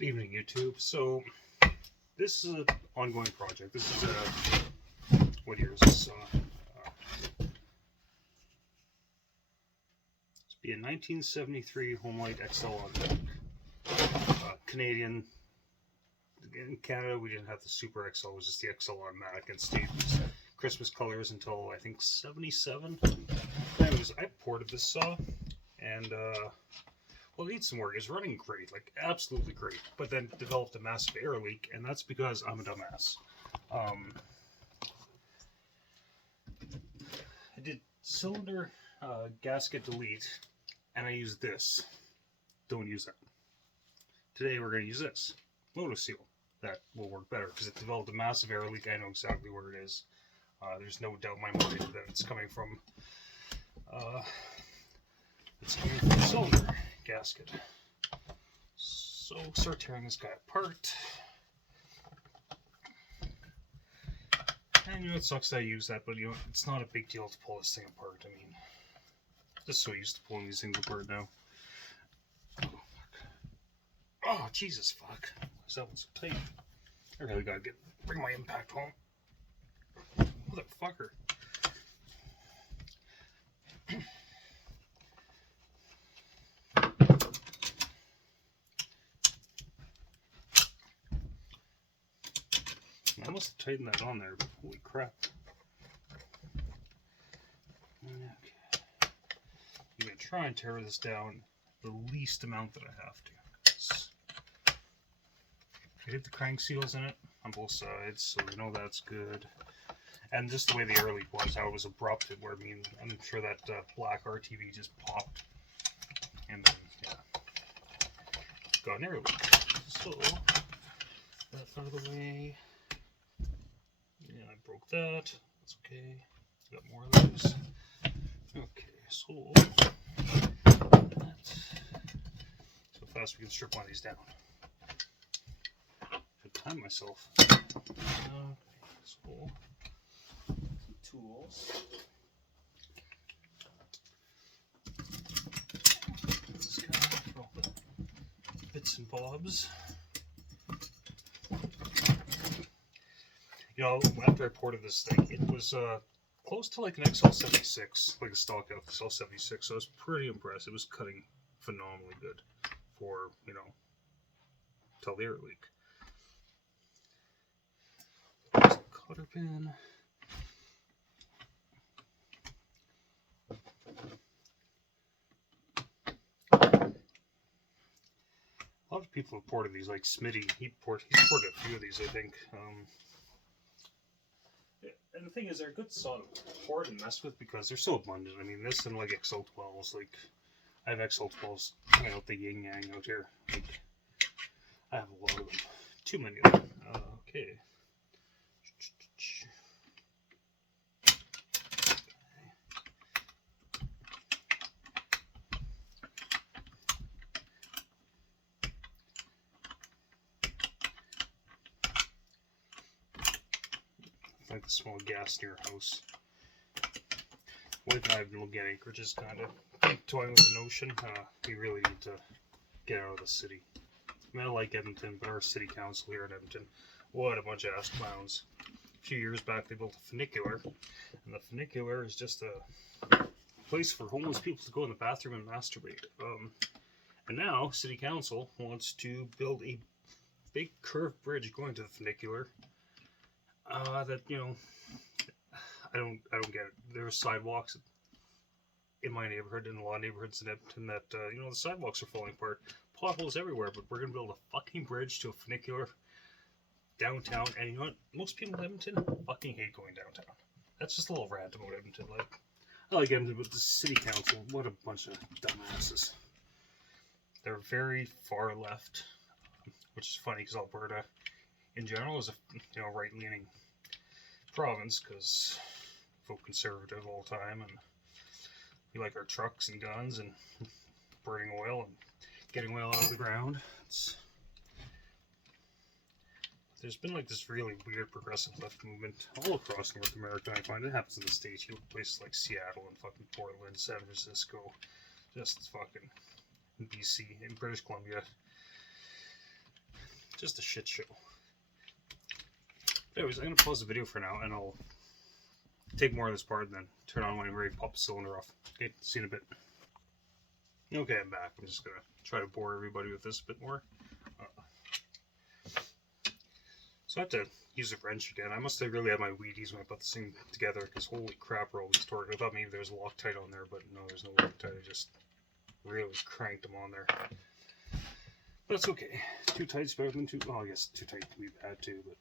Good evening, YouTube. So, this is an ongoing project. This is what year is this? It's be a 1973 Homelight XL automatic. Canadian. In Canada, we didn't have the Super XL, it was just the XL automatic, and stayed Christmas colors until I think 77. Anyways, I ported this saw, and well, it needs some work. It's running great, like absolutely great, but then developed a massive air leak, and that's because I'm a dumbass. I did cylinder gasket delete, and I used this. Don't use that. Today we're going to use this Lotus Seal. That will work better because it developed a massive air leak. I know exactly where it is. There's no doubt in my mind that it's coming from the cylinder gasket. So start tearing this guy apart. And you know, it sucks that I use that, but you know, it's not a big deal to pull this thing apart. I mean, just so used to pulling these things apart now. Oh, fuck. Oh, Jesus, fuck. Why is that one so tight? I really gotta bring my impact home. Motherfucker. I must have tightened that on there. Holy crap. Okay. I'm going to try and tear this down the least amount that I have to. I did the crank seals in it on both sides, so we know that's good. And just the way the air leak was, how it was abrupt, where I mean, I'm sure that black RTV just popped. And then, yeah, got an air leak. So, that's out of the way. Yeah, I broke that. That's okay. Got more of those. Okay, so that's so fast we can strip one of these down. Should time myself. Okay, so tools. This guy for all the bits and bobs. You know, after I ported this thing, it was close to like an XL76, like a stock XL76, so I was pretty impressed. It was cutting phenomenally good for, you know, till the air leak. There's a cotter pin. A lot of people have ported these, like Smitty. He's ported a few of these, I think. And the thing is, they're a good saw to port and mess with because they're so abundant. I mean, this and like XL12s, like I have XL12s coming out the yin yang out here. Like, I have a lot of them. Too many of them. Okay. Like the small gas near house. Wife and I have been looking at acreages, kind of toying with the notion. We really need to get out of the city. I mean, I like Edmonton, but our city council here in Edmonton, what a bunch of ass clowns. A few years back, they built a funicular, and the funicular is just a place for homeless people to go in the bathroom and masturbate. And now, city council wants to build a big curved bridge going to the funicular. That, you know, I don't get it. There are sidewalks in my neighborhood, in a lot of neighborhoods in Edmonton, that you know, the sidewalks are falling apart, potholes everywhere. But we're gonna build a fucking bridge to a funicular downtown, and you know what? Most people in Edmonton fucking hate going downtown. That's just a little rant about Edmonton. Like, I like Edmonton, but the city council, what a bunch of dumbasses. They're very far left, which is funny because Alberta, in general, is a right-leaning province because vote conservative all the time, and we like our trucks and guns and burning oil and getting oil out of the ground. There's been like this really weird progressive left movement all across North America. I find it happens in the States. You look at places like Seattle and fucking Portland, San Francisco, just fucking BC, in British Columbia. just a shit show. But anyways, I'm gonna pause the video for now, and I'll take more of this part and then turn on when I'm ready to pop the cylinder off. Okay, see you in a bit. Okay, I'm back. I'm just gonna try to bore everybody with this a bit more. So I have to use a wrench again. I must have really had my Wheaties when I put this thing together, because holy crap, we're always torqued. I thought maybe there was a Loctite on there, but no, there's no Loctite. I just really cranked them on there. But it's okay. Too tight's better than too... Well, I guess too tight can be bad too, but...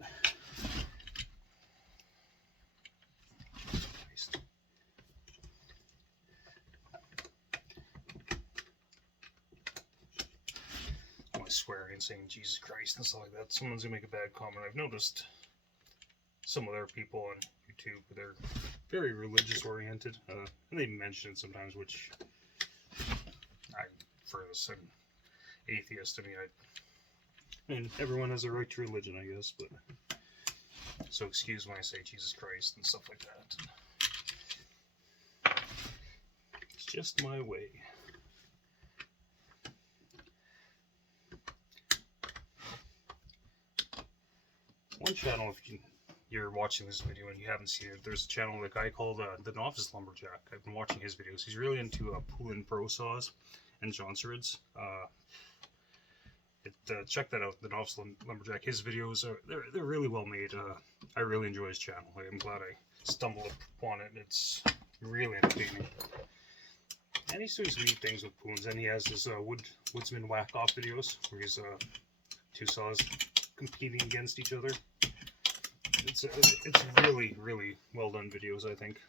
Swearing and saying Jesus Christ and stuff like that. Someone's gonna make a bad comment. I've noticed some other people on YouTube, they're very religious oriented, and they mention it sometimes, which for this, I'm atheist. I mean, everyone has a right to religion, I guess, but so excuse when I say Jesus Christ and stuff like that. It's just my way. One channel, if you're watching this video and you haven't seen it, there's a channel, a guy called The Novice Lumberjack. I've been watching his videos. He's really into Poulin Pro saws and Johnson's. Check that out, The Novice Lumberjack. His videos they're really well made. I really enjoy his channel. I'm glad I stumbled upon it. It's really entertaining. And he does neat things with Poulins. And he has his Woodsman whack-off videos where he's two saws competing against each other. It's really, really well done videos, I think.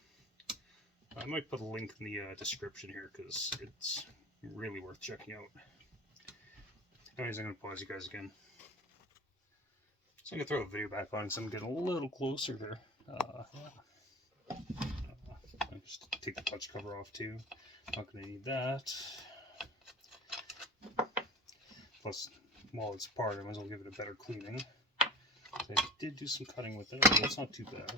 I might put a link in the description here because it's really worth checking out. Anyways, I'm going to pause you guys again. So I'm going to throw the video back on because I'm getting a little closer here. I'll just take the clutch cover off too. Not going to need that. Plus, while it's apart, I might as well give it a better cleaning. I did do some cutting with it, but it's not too bad.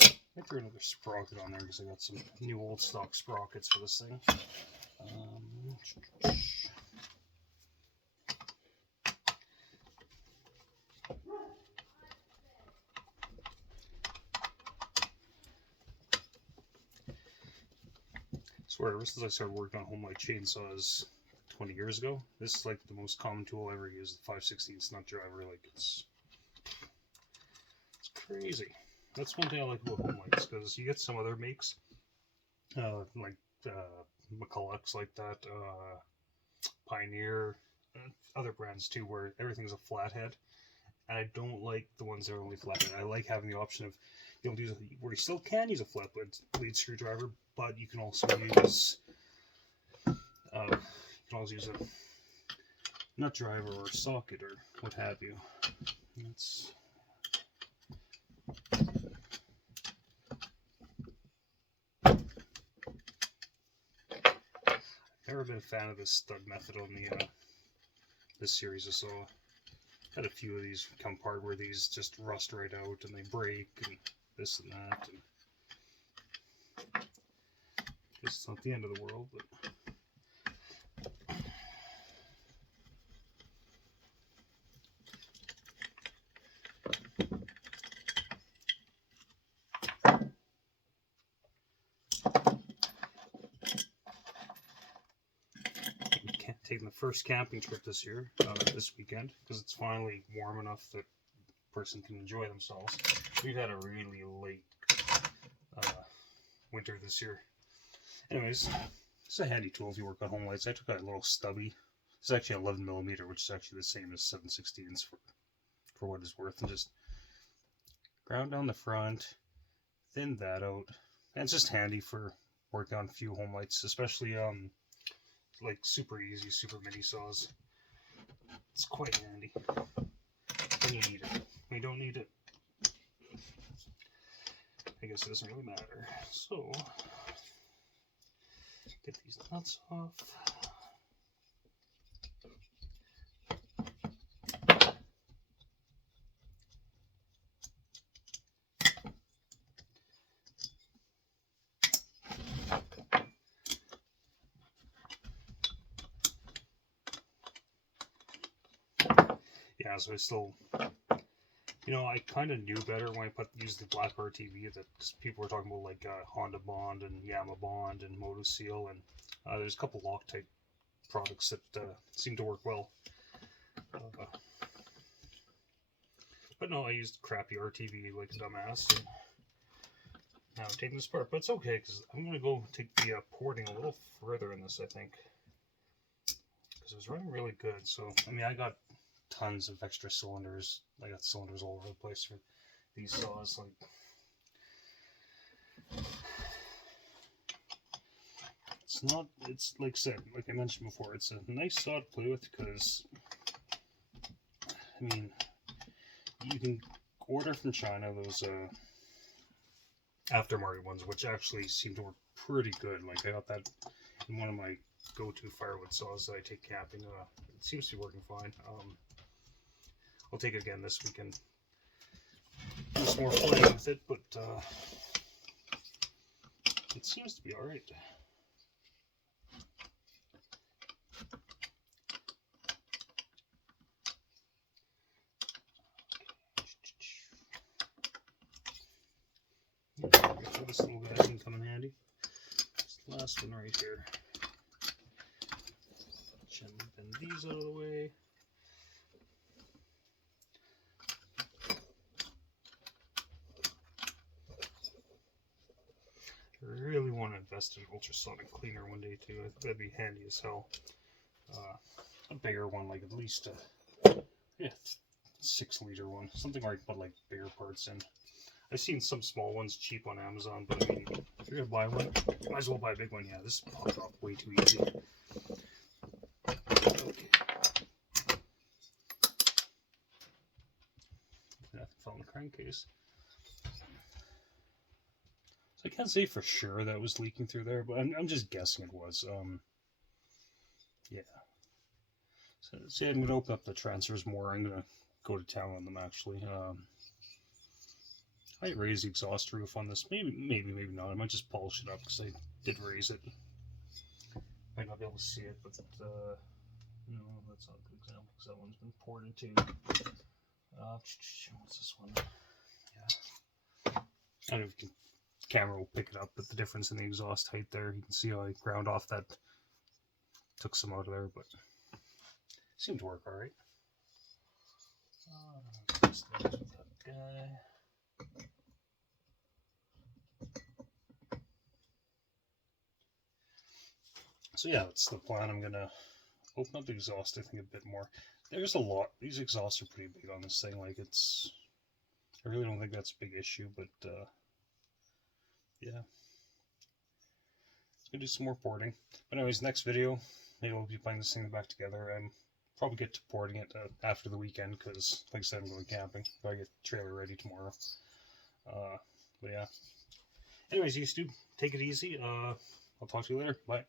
I threw another sprocket on there because I got some new old stock sprockets for this thing. I swear, ever since I started working on home light chainsaws 20 years ago, this is like the most common tool I ever used, the 5/16 nut driver. Like, it's crazy. That's one thing I like about home lights, because you get some other makes, like McCulloch's like that, Pioneer, other brands too, where everything's a flathead, and I don't like the ones that are only flathead. I like having the option of, you know, where you still can use a flat blade screwdriver, but you can also use a nut driver or a socket or what have you. It's never been a fan of this stud method on the this series. So had a few of these come apart where these just rust right out and they break and this and that. And it's not the end of the world, but. Taking the first camping trip this year, this weekend, because it's finally warm enough that a person can enjoy themselves. We've had a really late winter this year. Anyways, it's a handy tool if you work on home lights. I took a little stubby. It's actually 11mm, which is actually the same as 7/16 for what it's worth, and just ground down the front, thin that out, and it's just handy for working on a few home lights, especially like super easy, super mini saws. It's quite handy when you need it. When you don't need it, I guess it doesn't really matter. So, get these nuts off. yeah, so I still, I kind of knew better when I used the black RTV that people were talking about like Honda Bond and Yamaha Bond and Motoseal, and there's a couple Loctite products that seem to work well. But no, I used crappy RTV like a dumbass. And now I'm taking this apart, but it's okay because I'm going to go take the porting a little further in this, I think. Because it was running really good. So, I mean, I got tons of extra cylinders. I got cylinders all over the place for these saws. It's like I said, like I mentioned before, it's a nice saw to play with because, I mean, you can order from China those aftermarket ones, which actually seem to work pretty good. Like I got that in one of my go-to firewood saws that I take camping. It seems to be working fine. I'll take it again this weekend. Do some more playing with it, but it seems to be all right. This little guy can come in handy. This last one right here. Bend these out of the way. I really want to invest in an ultrasonic cleaner one day too. I think that'd be handy as hell. A bigger one, like at least a 6-liter one, something where I can put like bigger parts in. I've seen some small ones cheap on Amazon, but I mean, if you're gonna buy one, you might as well buy a big one. Yeah, this popped off way too easy. Okay. Nothing fell in the crankcase. So I can't say for sure that was leaking through there, but I'm just guessing it was. Yeah. So see, I'm gonna open up the transfers more. I'm gonna go to town on them actually. I might raise the exhaust roof on this. Maybe not. I might just polish it up because I did raise it. Might not be able to see it, but no, that's not a good example because that one's been poured into. What's this one? Yeah. I don't know if the camera will pick it up, but the difference in the exhaust height there, you can see how I ground off that. Took some out of there, but it seemed to work all right. Just with that guy. So yeah, that's the plan. I'm gonna open up the exhaust, I think, a bit more. There's a lot. These exhausts are pretty big on this thing. Like I really don't think that's a big issue, but yeah. Let's go do some more porting. But anyways, next video, maybe we'll be putting this thing back together. And probably get to porting it after the weekend because, like I said, I'm going camping. Gotta get the trailer ready tomorrow. But yeah. Anyways, YouTube, take it easy. I'll talk to you later. Bye.